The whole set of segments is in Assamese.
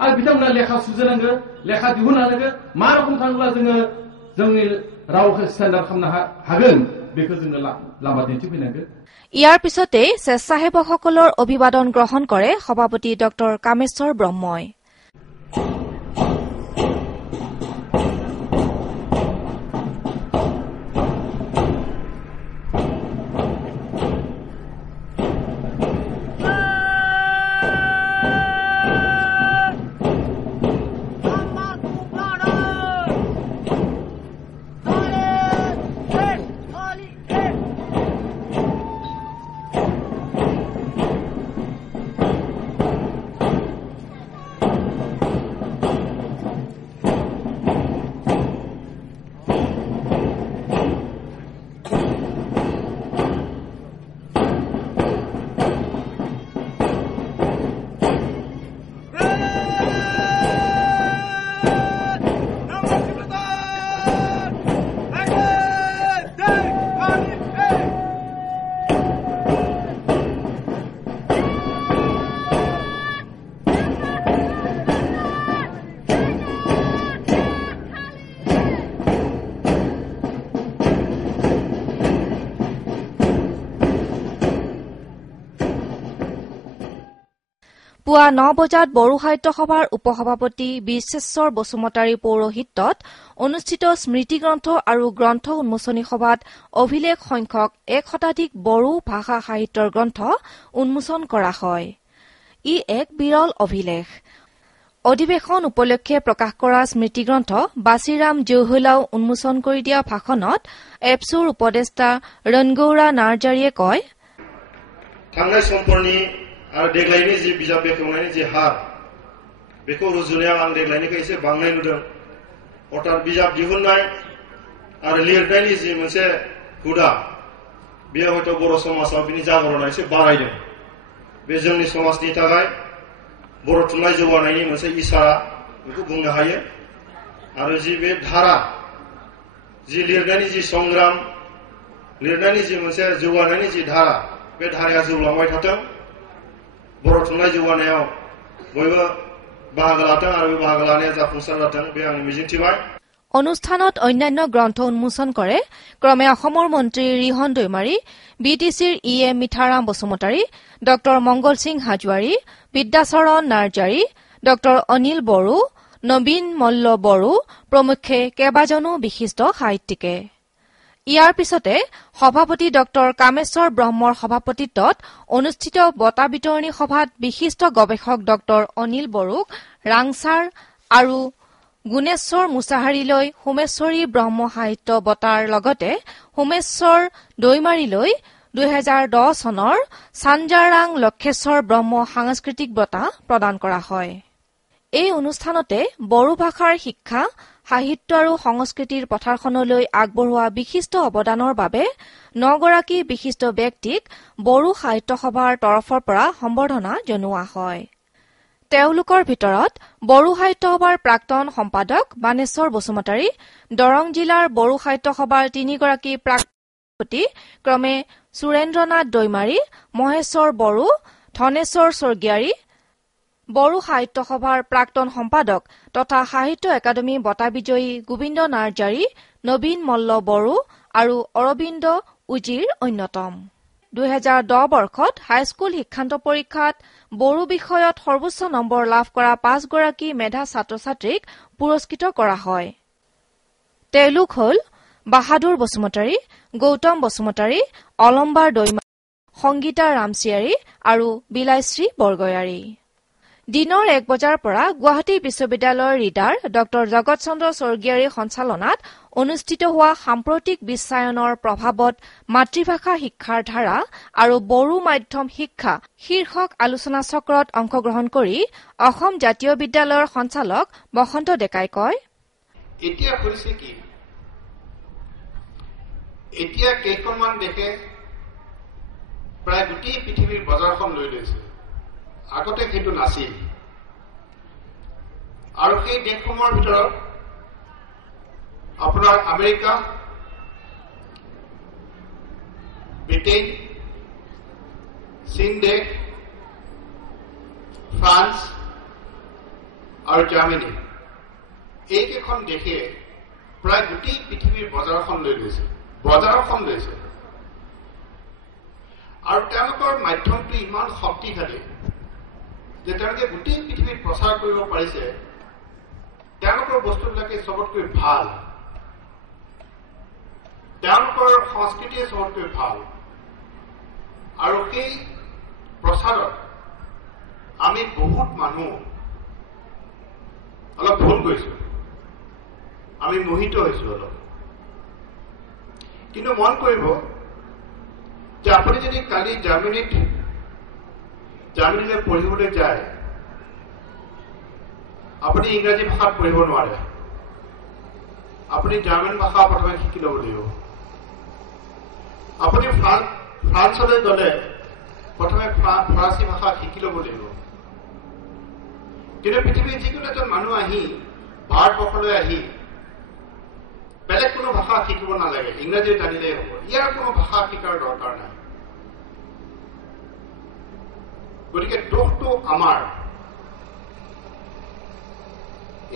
आरो बिथांमोना लेखा सुजुनांगो लेखा दिहुननांगो मा रखम थाङोब्ला जोङो जोंनि रावखौ स्टेन्डार्ड खालामनो हागोन बेखौ जोङो लामा दिन्थिफैनांगो। ইয়াৰ পিছতে স্বেচ্ছাসেৱকসকলৰ অভিবাদন গ্ৰহণ কৰে সভাপতি ডক্টৰ কামেশ্বৰ ব্ৰহ্মই। পুৱা 9 বজাত বড়ো সাহিত্য সভাৰ উপসভাপতি বিশ্বেশ্বৰ বসুমতাৰীৰ পৌৰোহিত্যত অনুষ্ঠিত স্মৃতি গ্ৰন্থ আৰু গ্ৰন্থ উন্মোচনী সভাত অভিলেখ সংখ্যক 1 শতাধিক বড়ো ভাষা সাহিত্যৰ গ্ৰন্থ উন্মোচন কৰা হয়। ই এক বিৰল অভিলেখ। অধিৱেশন উপলক্ষে প্ৰকাশ কৰা স্মৃতি গ্ৰন্থ বাছিৰাম জৌহলাও উন্মোচন কৰি দিয়া ভাষণত এপছুৰ উপদেষ্টা ৰণগৌৰা নাৰ্জাৰীয়ে কয়, थांनाय समफोरनि आरो देग्लायनि जि बिजाब बेखेवनायनि जि हार बेखौ रुजुनायाव आं देग्लायनिखौ एसे बांनाय नुदों। अर्थात बिजाब दिहुननाय आरो लिरनायनि जि मोनसे हुदा बेयो हयथ' बर' समाजाव बिनि जागरना एसे बारायदों। बे जोंनि समाजनि थाखाय बर' थुनलाइ जौगानायनि मोनसे इसारा बेखौ बुंनो हायो। आरो जि बे धारा जि लिरनायनि जि संग्राम लिरनायनि जि मोनसे जौगानायनि जि धारा बे धाराया जौलांबाय थाथों। बर' थुनलाइ जौगानायाव बयबो बाहागो लाथों आरो बे बाहागो लानाया जाफुंसार जाथों बे आंनि मिजिंथिबाय। অনুষ্ঠানত অন্যান্য গ্ৰন্থ উন্মোচন কৰে ক্ৰমে অসমৰ মন্ত্ৰী ৰিহন দৈমাৰী, বিটিচিৰ EM মিঠাৰাম বসুমতাৰী, ডক্টৰ মংগল সিং হাজৱাৰী, বিদ্যাচৰণ নাৰ্জাৰী, ডক্টৰ অনিল বড়ো, নবীন মল্ল বড়ো প্ৰমুখ্যে কেইবাজনো বিশিষ্ট সাহিত্যিকে। ইয়াৰ পিছতে সভাপতি ডক্টৰ কামেশ্বৰ ব্ৰহ্মৰ সভাপতিত্বত অনুষ্ঠিত বঁটা বিতৰণী সভাত বিশিষ্ট গৱেষক ডক্টৰ অনিল বড়োক ৰাংছাৰ আৰু গুণেশ্বৰ মুছাহাৰীলৈ সোমেশ্বৰী ব্ৰহ্ম সাহিত্য বঁটাৰ লগতে সোমেশ্বৰ দৈমাৰীলৈ 2010 চনৰ চাঞ্জাৰাং লক্ষেশ্বৰ ব্ৰহ্ম সাংস্কৃতিক বঁটা প্ৰদান কৰা হয়। এই অনুষ্ঠানতে বড়ো ভাষাৰ শিক্ষা সাহিত্য আৰু সংস্কৃতিৰ পথাৰখনলৈ আগবঢ়োৱা বিশিষ্ট অৱদানৰ বাবে 9 গৰাকী বিশিষ্ট ব্যক্তিক বড়ো সাহিত্য সভাৰ তৰফৰ পৰা সম্বৰ্ধনা জনোৱা হয়। তেওঁলোকৰ ভিতৰত বড়ো সাহিত্য সভাৰ প্ৰাক্তন সম্পাদক বানেশ্বৰ বসুমতাৰী, দৰং জিলাৰ বড়ো সাহিত্য সভাৰ 3 গৰাকী প্ৰাক্তন ক্ৰমে সুৰেন্দ্ৰনাথ দৈমাৰী, মহেশ্বৰ বড়ো, ধনেশ্বৰ স্বৰ্গীয়াৰী, বড়ো সাহিত্য সভাৰ প্ৰাক্তন সম্পাদক তথা সাহিত্য একাডেমী বঁটা বিজয়ী গোবিন্দ নাৰ্জাৰী, নবীন মল্ল বড়ো আৰু অৰবিন্দ উজিৰ অন্যতম। 2010 বৰ্ষত হাইস্কুল শিক্ষান্ত পৰীক্ষাত বড়ো বিষয়ত সৰ্বোচ্চ নম্বৰ লাভ কৰা 5 গৰাকী মেধা ছাত্ৰ-ছাত্ৰীক পুৰস্কৃত কৰা হয়। তেওঁলোক হ'ল বাহাদুৰ বসুমতাৰী, গৌতম বসুমতাৰী, অলম্বাৰ দৈমাৰী, সংগীতা ৰামচিয়াৰী আৰু বিলাইশ্ৰী বৰগয়াৰী। দিনৰ 1 বজাৰ পৰা গুৱাহাটী বিশ্ববিদ্যালয়ৰ ৰিডাৰ ডক্টৰ জগত চন্দ্ৰ স্বৰ্গীয়াৰীৰ সঞ্চালনাত অনুষ্ঠিত হোৱা সাম্প্ৰতিক বিশ্বায়নৰ প্ৰভাৱত মাতৃভাষা শিক্ষাৰ ধাৰা আৰু বড়ো মাধ্যম শিক্ষা শীৰ্ষক আলোচনা চক্ৰত অংশগ্ৰহণ কৰি অসম জাতীয় বিদ্যালয়ৰ সঞ্চালক বসন্ত ডেকাই কয়, এতিয়া কৰিছে কি? এতিয়া কেইখনমান দেশে প্ৰায় গোটেই পৃথিৱীৰ বজাৰখন লৈ লৈছে। আগতে কিন্তু নাছিল। আৰু সেই দেশসমূহৰ ভিতৰত আপোনাৰ আমেৰিকা, ব্ৰিটেইন, চীন দেশ, ফ্ৰান্স, আৰু জাৰ্মানী এইকেইখন দেশে প্ৰায় গোটেই পৃথিৱীৰ বজাৰখন লৈ লৈছে আৰু তেওঁলোকৰ মাধ্যমটো ইমান শক্তিশালী যে তেওঁলোকে গোটেই পৃথিৱীত প্ৰচাৰ কৰিব পাৰিছে তেওঁলোকৰ বস্তুবিলাকে চবতকৈ ভাল, তেওঁলোকৰ সংস্কৃতি চবতকৈ ভাল। আৰু সেই প্ৰচাৰত আমি বহুত মানুহ অলপ ভুল কৰিছো, আমি মোহিত হৈছো অলপ। কিন্তু মন কৰিব যে আপুনি যদি কালি জাৰ্মানীলৈ পঢ়িবলৈ যায়, আপুনি ইংৰাজী ভাষাত পঢ়িব নোৱাৰে, আপুনি জাৰ্মান ভাষা প্ৰথমে শিকি ল'ব লাগিব। আপুনি ফ্ৰান্সলৈ গ'লে প্ৰথমে ফৰাচী ভাষা শিকি ল'ব লাগিব। কিন্তু পৃথিৱীৰ যিকোনো এজন মানুহ আহি ভাৰতবৰ্ষলৈ আহি বেলেগ কোনো ভাষা শিকিব নালাগে, ইংৰাজী জানিলেই হ'ব। ইয়াৰ কোনো ভাষা শিকাৰ দৰকাৰ নাই। গতিকে দোষটো আমাৰ।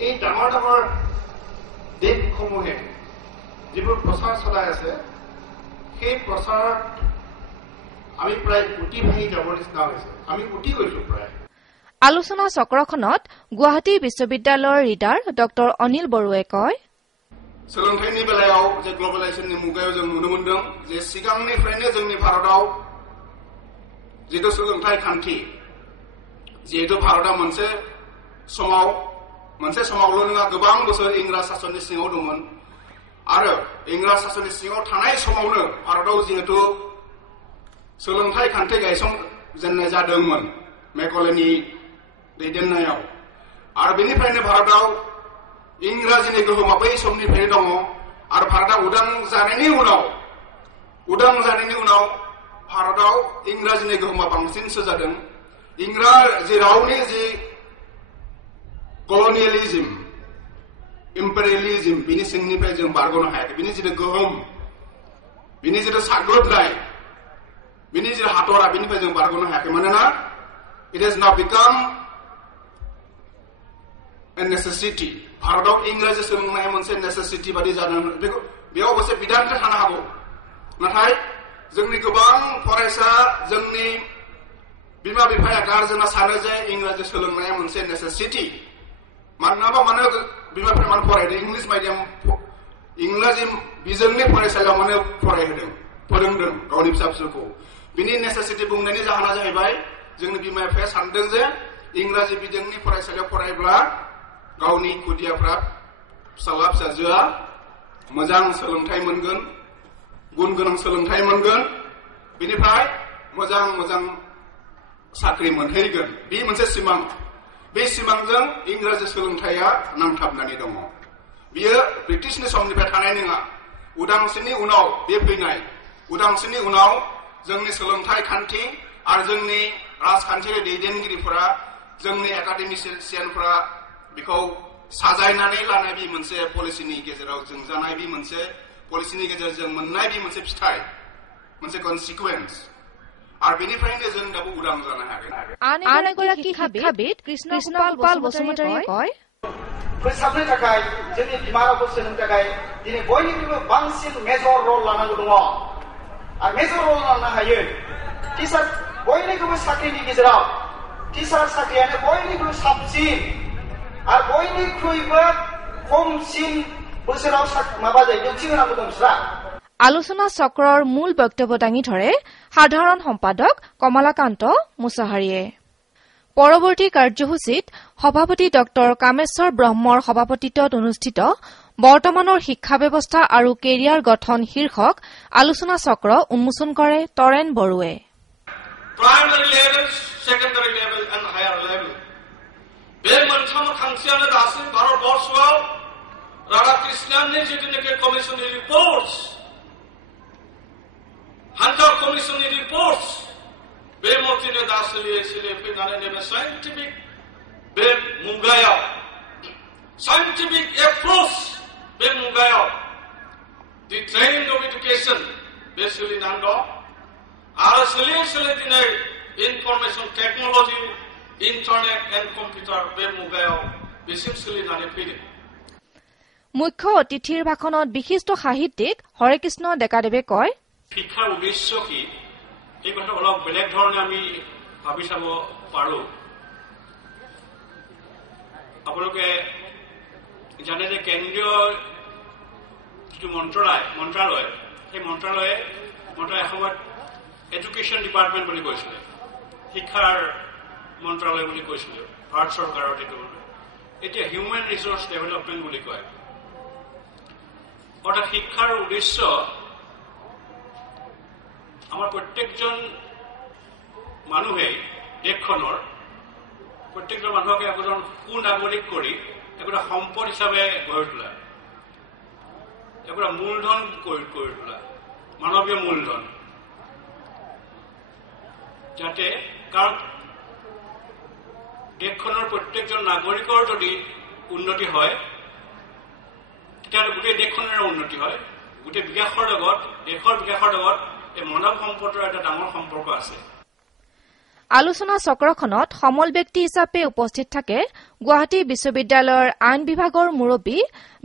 এই ডাঙৰ ডাঙৰ দেশসমূহে যিবোৰ প্ৰচাৰ চলাই আছে, সেই প্ৰচাৰত আমি প্ৰায় উটি ভাহি যাব নিচিনা হৈছে, আমি উটি গৈছো প্ৰায়। আলোচনা চক্ৰখনত গুৱাহাটী বিশ্ববিদ্যালয়ৰ ৰিডাৰ ডক্টৰ অনিল বড়োৱে কয়, सोलोंथाइनि बेलायाव जे ग्लबेलाइजेशननि मुगायाव जों नुनो मोनदों जे सिगांनिफ्रायनो जोंनि भारताव जिहेतु सोलोंथाइ खान्थि, जिहेतु भारतआ मोनसे समावल' नङा गोबां बोसोर इंराज शासननि सिङाव दंमोन आरो इंराज शासननि सिङाव थानाय समावनो भारताव जिहेतु सोलोंथाइ खान्थि गायसनजेननाय जादोंमोन मेकलेनि दैदेननायाव आरो बेनिफ्रायनो भारताव इंराजीनि गोहोमा बै समनिफ्रायनो दङ आरो भारतआ उदां जानायनि उनाव भारताव इंराजीनि गोहोमा बांसिनसो जादों। इंराजी रावनि जि कलनियेलिज्म, इम्पेरियेलिज्म बिनि सिंनिफ्राय जों बारग'नो हायाखै। बिनि जितु गोहोम, बिनि जितु साग्लोबनाय, बिनि जितु हाथरा, बिनिफ्राय जों बारग'नो हायाखै। मानोना it has now बिकाम A necessity. भारताव इंराजी सोलोंनाया मोनसे नेसेसिटी बादि जादों। बेयाव मोनसे बिधानफोर थानो हागौ, नाथाय जोंनि गोबां फरायसा, जोंनि बिमा बिफाया गार्जेना सानो जे इंराजी सोलोंनाया मोनसे नेसेसिटी। मानो बिमा बिफाया मानो फरायदों? इंलिश मिडियाम, इंराजी बिजोंनि फरायसालियाव मानो फोरोंदों गावनि फिसा फिसौखौ? बिनि नेसेसिटी बुंनायनि जाहोना जाहैबाय जोंनि बिमा बिफाया सानदों जे इंराजी बिजोंनि फरायसालियाव फरायब्ला गावनि खुदियाफ्रा, फिसाला फिसाजोआ मोजां सोलोंथाइ मोनगोन, गुन गोनां सोलोंथाइ मोनगोन, बेनिफ्राय मोजां साख्रि मोनहैगोन। बे मोनसे सिमां। बे सिमांजों इंराजी सोलोंथाइया नांथाबनानै दङ। बियो ब्रिटिशनि समनिफ्राय थानाय नङा। उदांस्रिनि उनाव बे फैनाय, उदांस्रिनि उनाव जोंनि सोलोंथाइ खान्थि आरो जोंनि राजखान्थियारि दैदेनगिरिफोरा, जोंनि एकाडेमिसियानफोरा बेखौ साजायनानै लानाय बे मोनसे पलिसिनि गेजेराव जों जानाय बे मोनसे पलिसिनि गेजेरजों मोननाय बे मोनसे फिथाइ, मोनसे कनसिकुवेन्स। आरो बेनिफ्रायनो जों दाबो उदां जानो हागोन। आन एगৰাকী শিক্ষাবিদ কৃষ্ণগোপাল বসুমতাৰীয়ে কয়, फोसाबनो थाखाय जोंनि बिमा रावखौ सोलोंनो थाखाय दिनै बयनिख्रुइबो बांसिन मेजर रल लानांगौ दङ। आरो मेजर रल लानो हायो। टिचार बयनिख्रुइबो साख्रिनि गेजेराव टिचार साख्रियानो बयनिख्रुइबो साबसिन आरो बयनिख्रुइबो खमसिन बोसोराव माबा जायो डिउटि होनांगौ दं बिस्रा। আলোচনা চক্ৰৰ মূল বক্তব্য দাঙি ধৰে সাধাৰণ সম্পাদক কমলাকান্ত মুছাহাৰীয়ে। পৰৱৰ্তী কাৰ্যসূচীত সভাপতি ডক্টৰ কামেশ্বৰ ব্ৰহ্মৰ সভাপতিত্বত অনুষ্ঠিত বৰ্তমানৰ শিক্ষা ব্যৱস্থা আৰু কেৰিয়াৰ গঠন শীৰ্ষক আলোচনা চক্ৰ উন্মোচন কৰে তৰেণ বড়োৱে। Primary level, secondary level and higher level बे मोनथाम खांथियानो दासिम भारतबर्षआव राधाकृष्णननि जितुनिखि कमिसननि रिपर्ट्स, हान्टार कमिसननि रिपर्ट्स, बे मथिनो दा सोलियै फैनानै नैबे साइन्टिफिक बे मुगायाव, साइन्टिफिक एप्रोच बे मुगायाव दि ट्रेनिंग अफ एडुकेशन बे सोलिनानै दं। आरो सोलियै दिनै information technology, internet and computer बे मुगायाव essentially not a feeling. মুখ্য অতিথিৰ ভাষণত বিশিষ্ট সাহিত্যিক হৰেকৃষ্ণ ডেকাদেৱে কয়, শিক্ষাৰ উদ্দেশ্য কি এই কথা অলপ বেলেগ ধৰণে আমি ভাবি চাব পাৰোঁ। আপোনালোকে জানে যে কেন্দ্ৰীয় যিটো মন্ত্ৰালয় সেই মন্ত্ৰালয়ে এসময়ত এডুকেশ্যন ডিপাৰ্টমেণ্ট বুলি কৈছিলে, শিক্ষাৰ মন্ত্ৰালয় বুলি কৈছিলে ভাৰত চৰকাৰৰ এইটো। এতিয়া হিউমেন ৰিচোৰ্চ ডেভেলপমেণ্ট বুলি কয়। অৰ্থাৎ শিক্ষাৰ উদ্দেশ্য আমাৰ প্ৰত্যেকজন মানুহেই দেশখনৰ প্ৰত্যেকজন মানুহকে একজন সুনাগৰিক কৰি একোটা সম্পদ হিচাপে গঢ়ি তোলা, একোটা মূলধন কৰি তোলা, মানৱীয় মূলধন, যাতে কাৰণ দেশখনৰ প্ৰত্যেকজন নাগৰিকৰ যদি উন্নতি হয় তেতিয়াহ'লে গোটেই দেশখনৰ উন্নতি হয়। গোটেই বিকাশৰ লগত দেশৰ বিকাশৰ লগত এই মানৱ সম্পদৰ এটা ডাঙৰ সম্পৰ্ক আছে। আলোচনা চক্ৰখনত সমল ব্যক্তি হিচাপে উপস্থিত থাকে গুৱাহাটী বিশ্ববিদ্যালয়ৰ আইন বিভাগৰ মুৰব্বী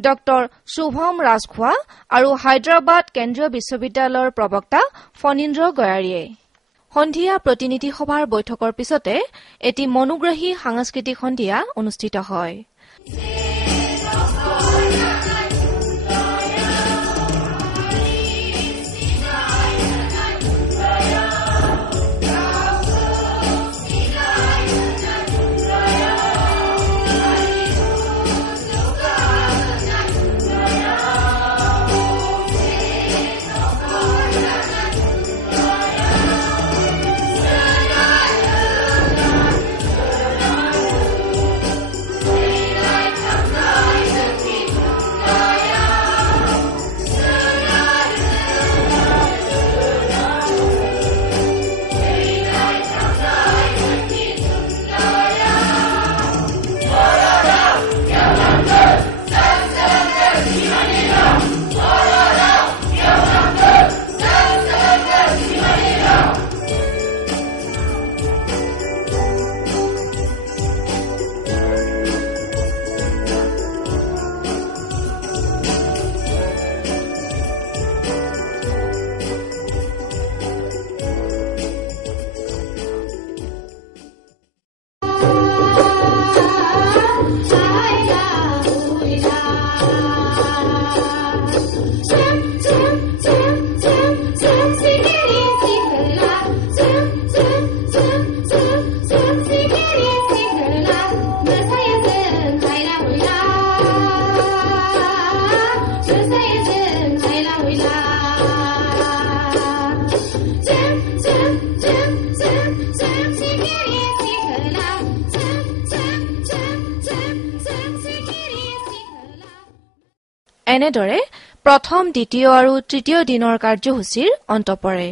ডক্টৰ শুভম ৰাজখোৱা আৰু হায়দৰাবাদ কেন্দ্ৰীয় বিশ্ববিদ্যালয়ৰ প্ৰবক্তা ফণীন্দ্ৰ গয়াৰীয়ে। সন্ধিয়া প্ৰতিনিধি সভাৰ বৈঠকৰ পিছতে এটি মনোগ্ৰাহী সাংস্কৃতিক সন্ধিয়া অনুষ্ঠিত হয়। এনেদৰে প্ৰথম, দ্বিতীয় আৰু তৃতীয় দিনৰ কাৰ্যসূচীৰ অন্ত পৰে।